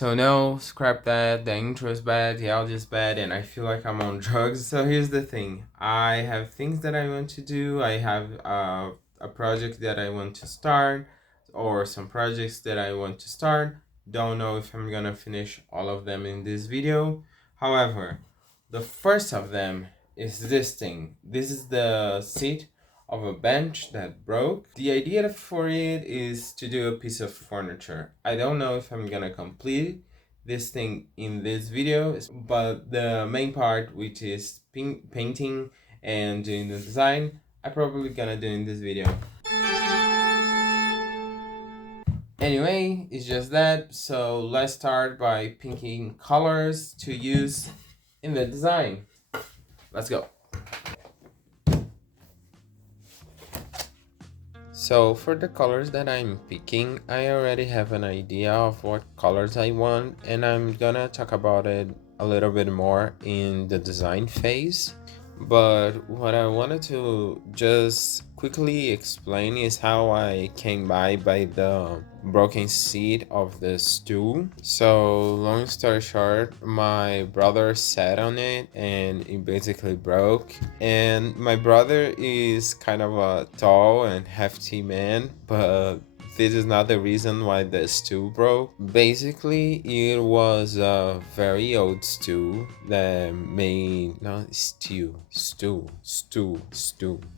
So no, scrap that, the intro is bad, the audio is bad, and I feel like I'm on drugs. So here's the thing. I have things that I want to do. I have a project that I want to start, or some projects that I want to start. Don't know if I'm gonna finish all of them in this video. However, the first of them is this thing. This is the seat of a bench that broke. The idea for it is to do a piece of furniture. I don't know if I'm gonna complete this thing in this video, but the main part, which is painting and doing the design, I probably gonna do in this video. Anyway, it's just that, so let's start by picking colors to use in the design. Let's go. So for the colors that I'm picking, I already have an idea of what colors I want, and I'm gonna talk about it a little bit more in the design phase. But what I wanted to just quickly explain is how I came by the broken seat of the stool. So long story short, my brother sat on it and it basically broke. And my brother is kind of a tall and hefty man, but this is not the reason why the stool broke. Basically, it was a very old stool that made not stew.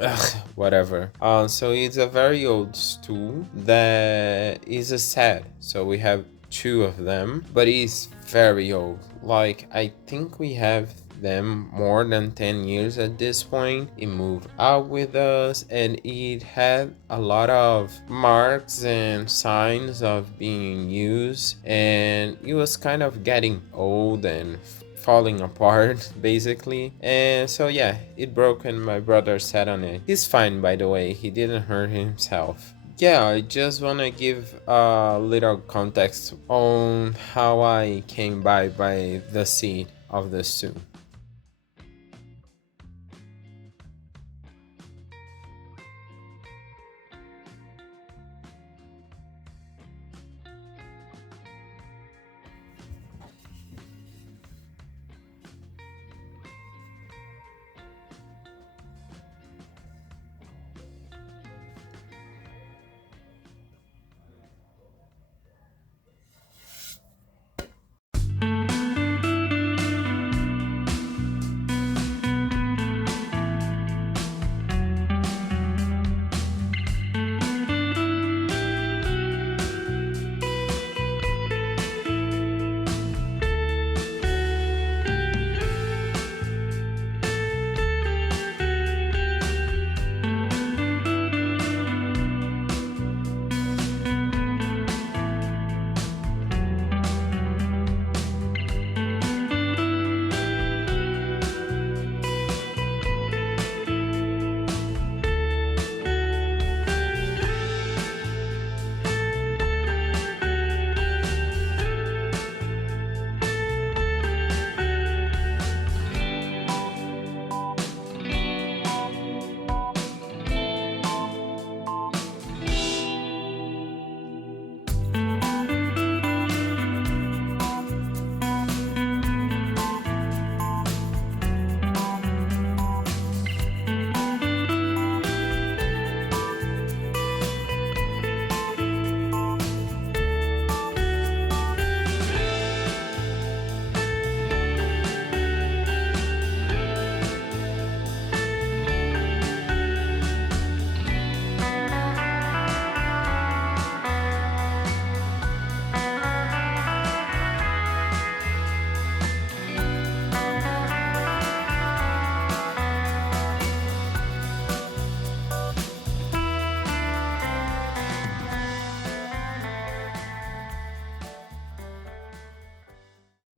Ugh, whatever. So it's a very old stool that is a set. So we have two of them, but it's very old. Like I think we have them more than 10 years at this point. It moved out with us and it had a lot of marks and signs of being used, and it was kind of getting old and falling apart basically. And so yeah, it broke and my brother sat on it. He's fine, by the way, he didn't hurt himself. Yeah, I just want to give a little context on how I came by the seat of the stew.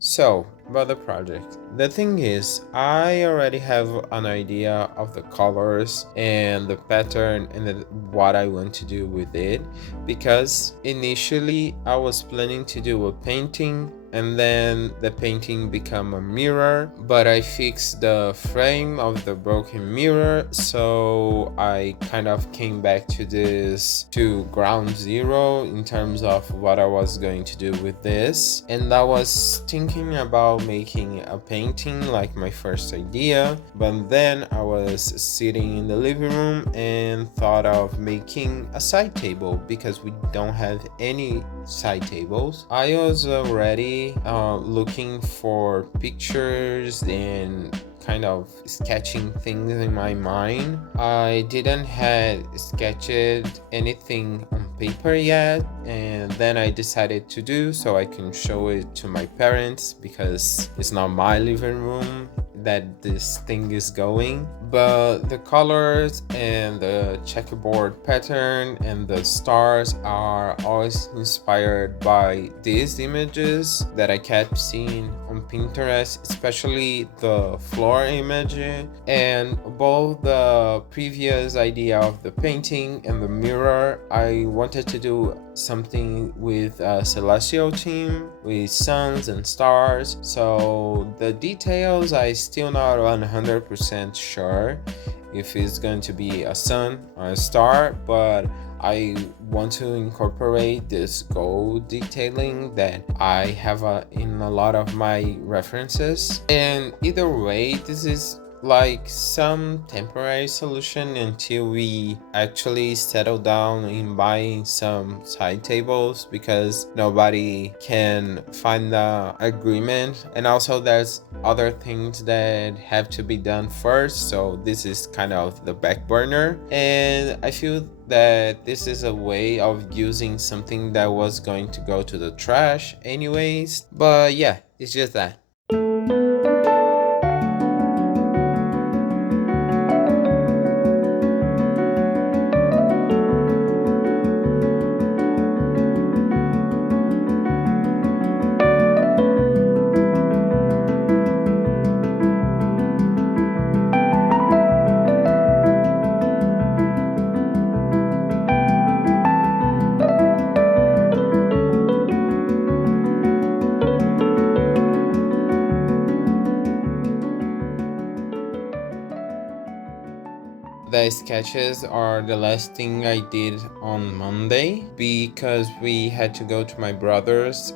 So about the project. The thing is, I already have an idea of the colors and the pattern and what I want to do with it, because initially I was planning to do a painting and then the painting become a mirror, but I fixed the frame of the broken mirror, so I kind of came back to this, to ground zero in terms of what I was going to do with this. And I was thinking about making a painting like my first idea, but then I was sitting in the living room and thought of making a side table because we don't have any side tables. I was already looking for pictures and kind of sketching things in my mind. I didn't had sketched anything on paper yet, and then I decided to do so I can show it to my parents because it's not my living room that this thing is going. But the colors and the checkerboard pattern and the stars are always inspired by these images that I kept seeing on Pinterest, especially the floor image. And both the previous idea of the painting and the mirror, I wanted to do something with a celestial theme with suns and stars. So the details I still not 100% sure if it's going to be a sun or a star, but I want to incorporate this gold detailing that I have in a lot of my references. And either way, this is like some temporary solution until we actually settle down in buying some side tables, because nobody can find the agreement, and also there's other things that have to be done first, so this is kind of the back burner. And I feel that this is a way of using something that was going to go to the trash anyways. But yeah, it's just that. The sketches are the last thing I did on Monday because we had to go to my brother's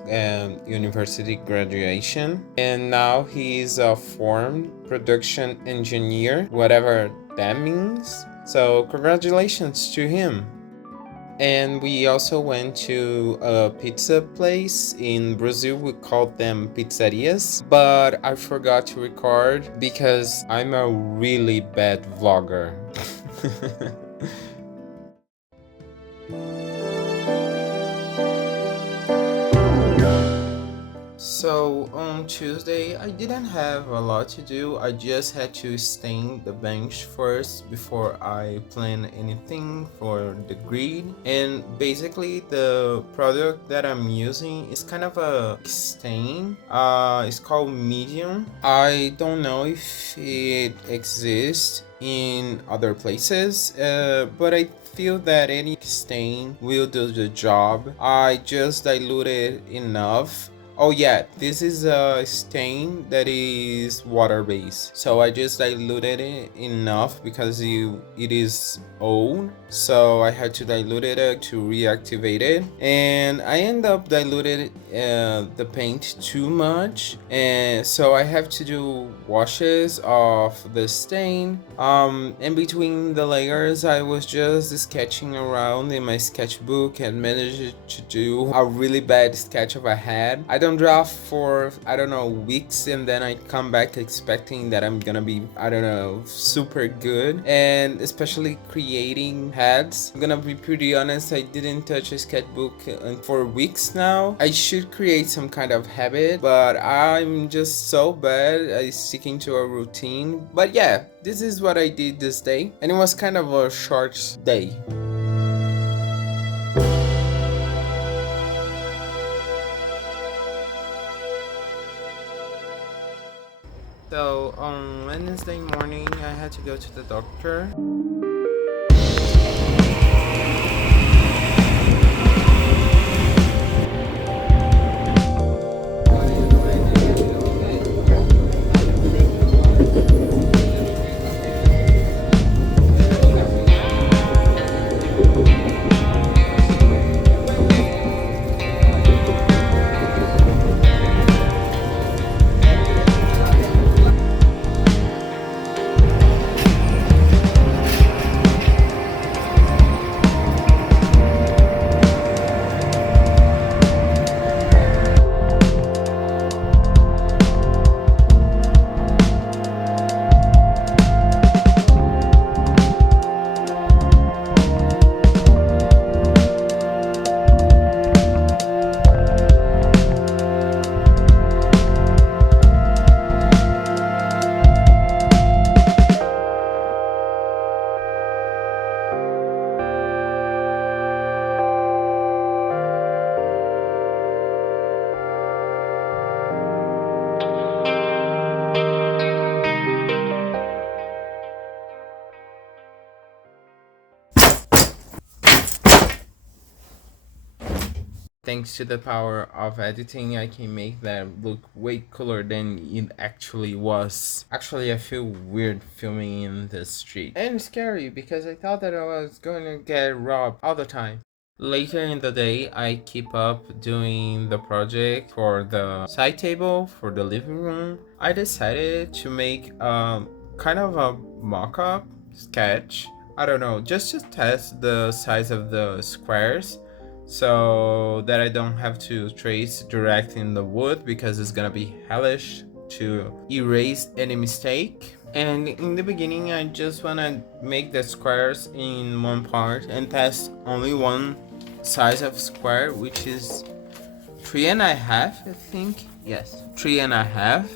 university graduation, and now he's a formed production engineer, whatever that means. So congratulations to him. And we also went to a pizza place in Brazil. We called them pizzerias, but I forgot to record because I'm a really bad vlogger. So on Tuesday, I didn't have a lot to do. I just had to stain the bench first before I plan anything for the grid. And basically, the product that I'm using is kind of a stain. It's called Medium. I don't know if it exists in other places, but I feel that any stain will do the job. I just diluted enough. Oh yeah, this is a stain that is water-based. So I just diluted it enough because it is old. So I had to dilute it to reactivate it. And I end up diluted the paint too much. And so I have to do washes of the stain. In between the layers, I was just sketching around in my sketchbook and managed to do a really bad sketch of a head. I don't draw for, I don't know, weeks, and then I come back expecting that I'm gonna be, I don't know, super good. And especially creating heads, I'm gonna be pretty honest, I didn't touch a sketchbook for weeks now. I should create some kind of habit, but I'm just so bad at sticking to a routine. But yeah, this is what I did this day, and it was kind of a short day. So on Wednesday morning, I had to go to the doctor. Thanks to the power of editing, I can make that look way cooler than it actually was. Actually, I feel weird filming in the street. And scary because I thought that I was going to get robbed all the time. Later in the day, I keep up doing the project for the side table for the living room. I decided to make kind of a mock-up sketch. I don't know, just to test the size of the squares so that I don't have to trace direct in the wood because it's gonna be hellish to erase any mistake. And in the beginning, I just wanna make the squares in one part and test only one size of square, which is 3.5, I think. Yes, 3.5.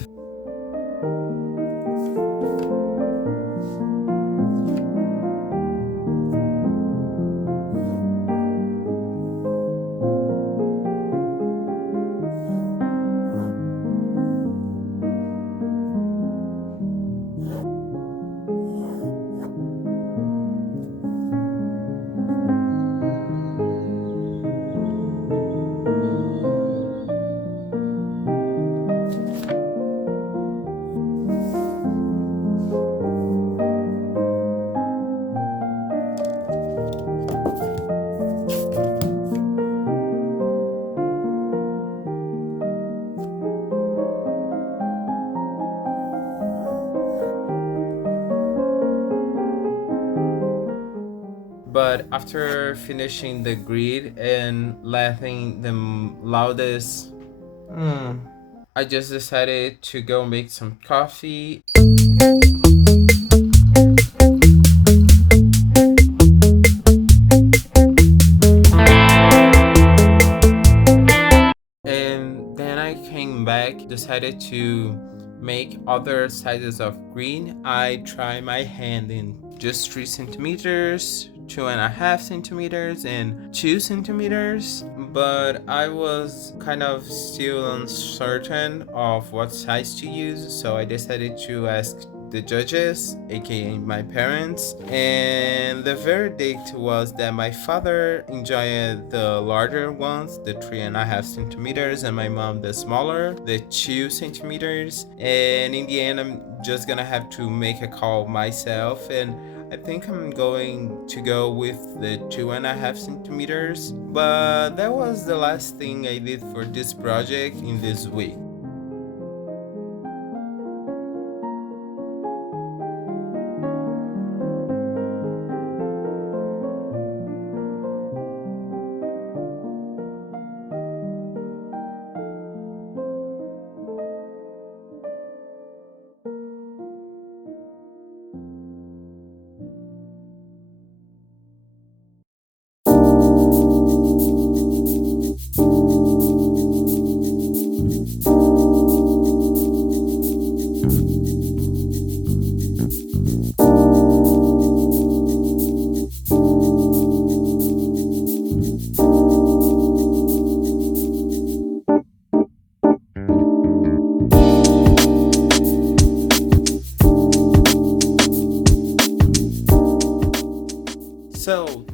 But after finishing the grid and letting the loudest, I just decided to go make some coffee. And then I came back, decided to make other sizes of green. I try my hand in just 3 centimeters, 2.5 centimeters, and 2 centimeters. But I was kind of still uncertain of what size to use, so I decided to ask the judges, aka my parents, and the verdict was that my father enjoyed the larger ones, the 3.5 centimeters, and my mom the smaller, the 2 centimeters. And in the end, I'm just gonna have to make a call myself, and I think I'm going to go with the 2.5 centimeters. But that was the last thing I did for this project in this week.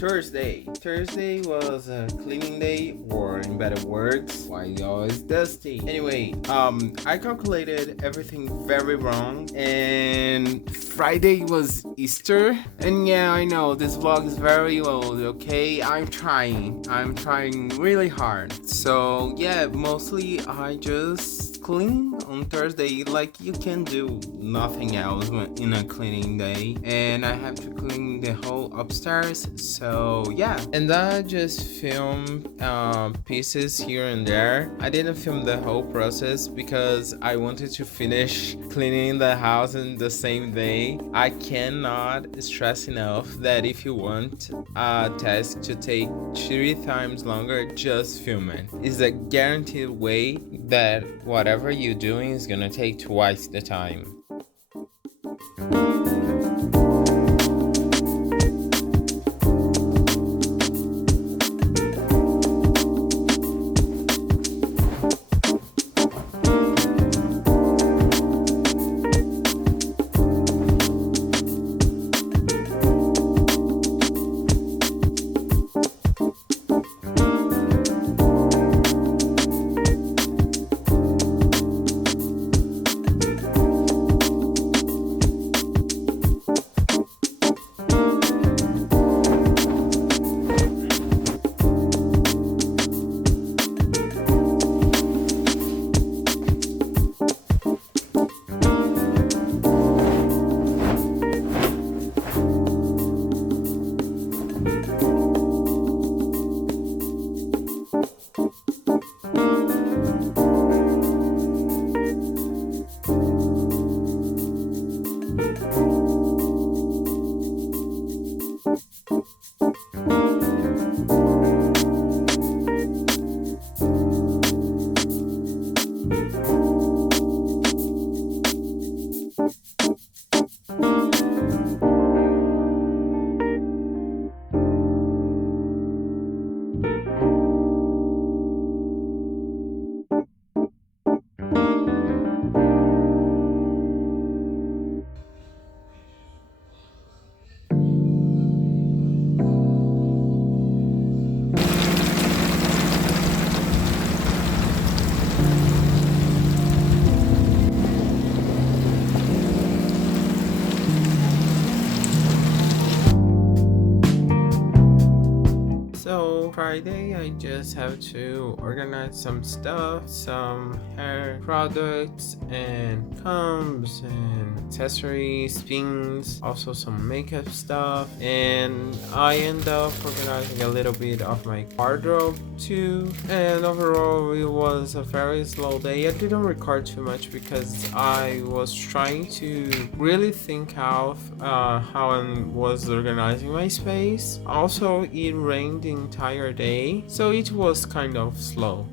Thursday. Thursday was a cleaning day, or in better words, why it's always dusty. Anyway, I calculated everything very wrong, and Friday was Easter. And yeah, I know this vlog is very old, okay? I'm trying really hard. So yeah, mostly I just clean on Thursday, like you can do nothing else in a cleaning day, and I have to clean the whole upstairs. So yeah, and I just filmed pieces here and there. I didn't film the whole process because I wanted to finish cleaning the house in the same day. I cannot stress enough that if you want a task to take 3 times longer, just film it. It's a guaranteed way that whatever you're doing is gonna take twice the time. So Friday, I just have to organize some stuff, some hair products and combs and accessories, pins, also some makeup stuff, and I end up organizing a little bit of my wardrobe too. And overall, it was a very slow day. I didn't record too much because I was trying to really think out how I was organizing my space. Also, it rained the entire day, so it was kind of slow.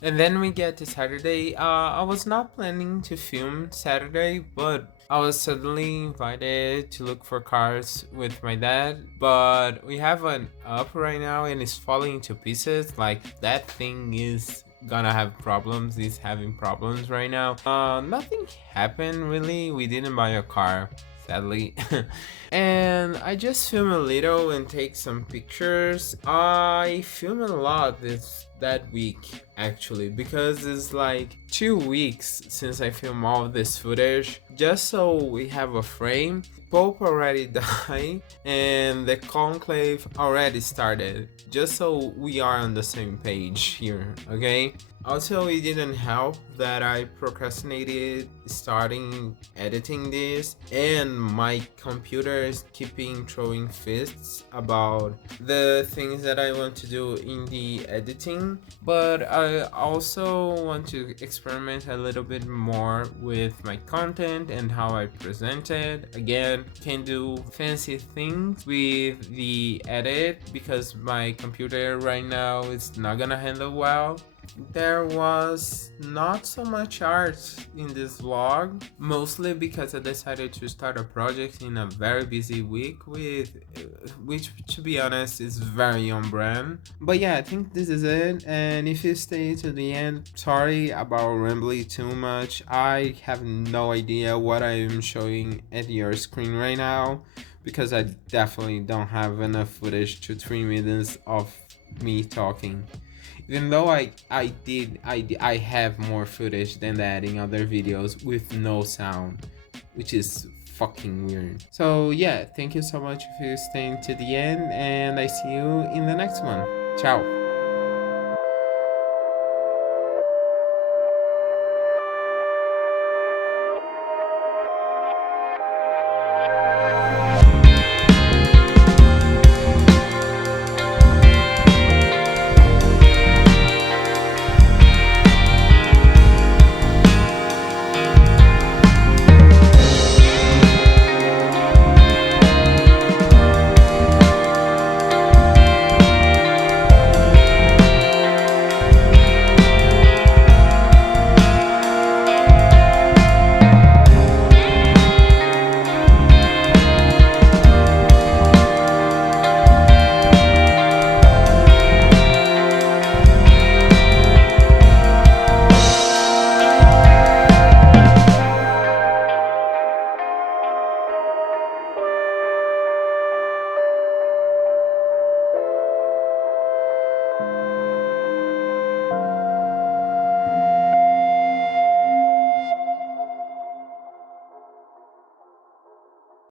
And then we get to Saturday. I was not planning to film Saturday, but I was suddenly invited to look for cars with my dad. But we have an up right now and it's falling to pieces. Like, that thing is gonna have problems. It's having problems right now. Nothing happened really. We didn't buy a car, sadly. And I just film a little and take some pictures. I film a lot that week actually, because it's like 2 weeks since I filmed all of this footage, just so we have a frame. Pope already died and the conclave already started, just so we are on the same page here, okay? Also, it didn't help that I procrastinated starting editing this, and my computer is keeping throwing fists about the things that I want to do in the editing. soon, but I also want to experiment a little bit more with my content and how I present it. Again, can do fancy things with the edit because my computer right now is not gonna handle well. There was not so much art in this vlog, mostly because I decided to start a project in a very busy week which to be honest is very on brand. But yeah, I think this is it, and if you stay to the end, sorry about rambling too much. I have no idea what I am showing at your screen right now because I definitely don't have enough footage to 3 minutes of me talking. Even though I have more footage than that in other videos with no sound, which is fucking weird. So yeah, thank you so much for staying to the end, and I see you in the next one. Ciao.